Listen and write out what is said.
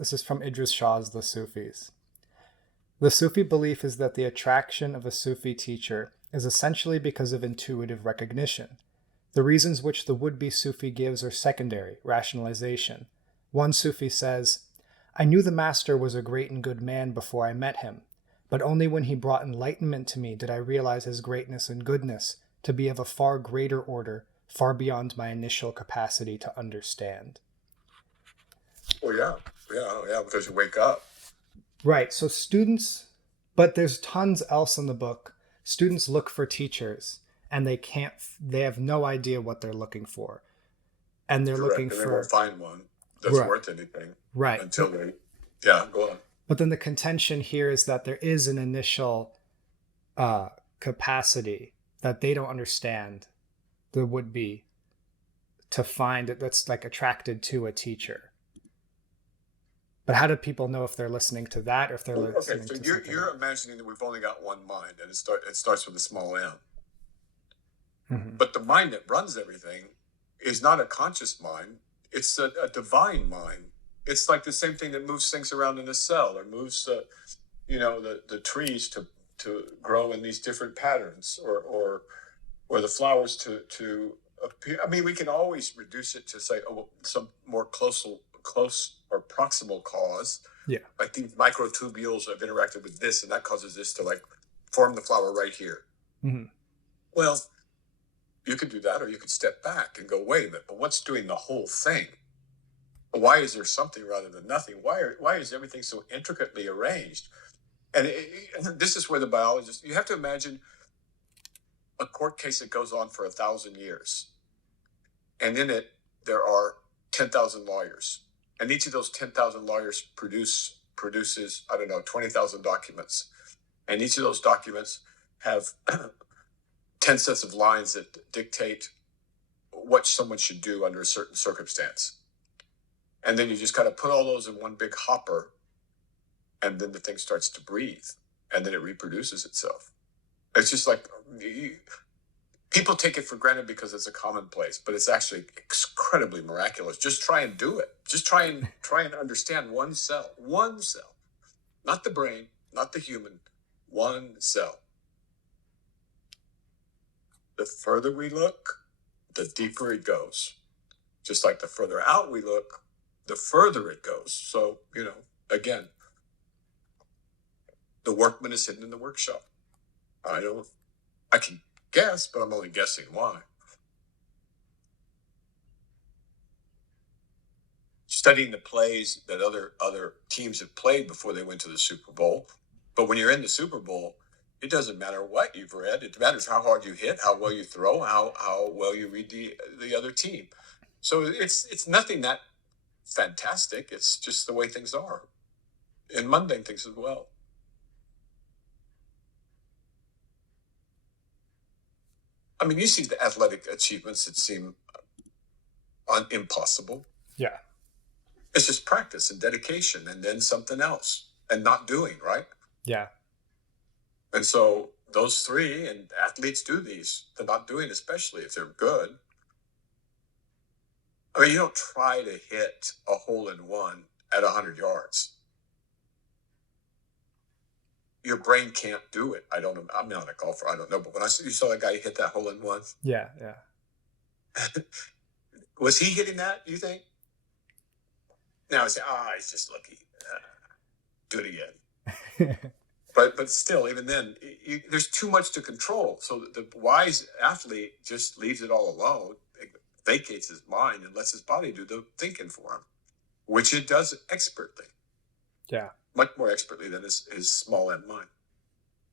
This is from Idris Shah's The Sufis. The Sufi belief is that the attraction of a Sufi teacher is essentially because of intuitive recognition. The reasons which the would-be Sufi gives are secondary, rationalization. One Sufi says, I knew the master was a great and good man before I met him, but only when he brought enlightenment to me did I realize his greatness and goodness to be of a far greater order, far beyond my initial capacity to understand. Well, yeah, because you wake up. Right, so students, but there's tons else in the book. Students look for teachers and they have no idea what they're looking for. And they're Correct. looking And they for, won't find one that's right, worth anything right. until they, yeah, go on. But then the contention here is that there is an initial capacity that they don't understand, the would be, to find it that's like attracted to a teacher. But how do people know if they're listening to that or if they're listening so to you're imagining that we've only got one mind, and it starts with a small m. Mm-hmm. But the mind that runs everything is not a conscious mind; it's a divine mind. It's like the same thing that moves things around in a cell, or moves the trees to grow in these different patterns, or the flowers to appear. I mean, we can always reduce it to say, some more close or proximal cause. Yeah. Like these microtubules have interacted with this, and that causes this to like form the flower right here. Mm-hmm. Well, you could do that, or you could step back and go, wait a minute, but what's doing the whole thing? Why is there something rather than nothing? Why is everything so intricately arranged? And this is where the biologist, you have to imagine a court case that goes on for 1,000 years. And in it, there are 10,000 lawyers. And each of those 10,000 lawyers produces, 20,000 documents. And each of those documents have 10 sets of lines that dictate what someone should do under a certain circumstance. And then you just kind of put all those in one big hopper, and then the thing starts to breathe, and then it reproduces itself. It's just like, people take it for granted because it's a commonplace, but it's actually incredibly miraculous. Just try and do it. Just try and understand one cell, not the brain, not the human, one cell. The further we look, the deeper it goes. Just like the further out we look, the further it goes. So, again, the workman is hidden in the workshop. I can guess, but I'm only guessing why. Studying the plays that other teams have played before they went to the Super Bowl. But when you're in the Super Bowl, it doesn't matter what you've read. It matters how hard you hit, how well you throw, how well you read the other team. So it's nothing that fantastic. It's just the way things are, and mundane things as well. I mean, you see the athletic achievements that seem impossible. Yeah. It's just practice and dedication, and then something else, and not doing, right? Yeah. And so those three, and athletes do these, the not doing, especially if they're good. I mean, you don't try to hit a hole in one at 100 yards. Your brain can't do it. I don't know. I'm not a golfer. I don't know. But when you saw that guy hit that hole in one. Yeah. Was he hitting that, you think? Now I say, he's just lucky. Do it again. But still, even then, there's too much to control. So the wise athlete just leaves it all alone, vacates his mind, and lets his body do the thinking for him, which it does expertly. Yeah. Much more expertly than his small end mind.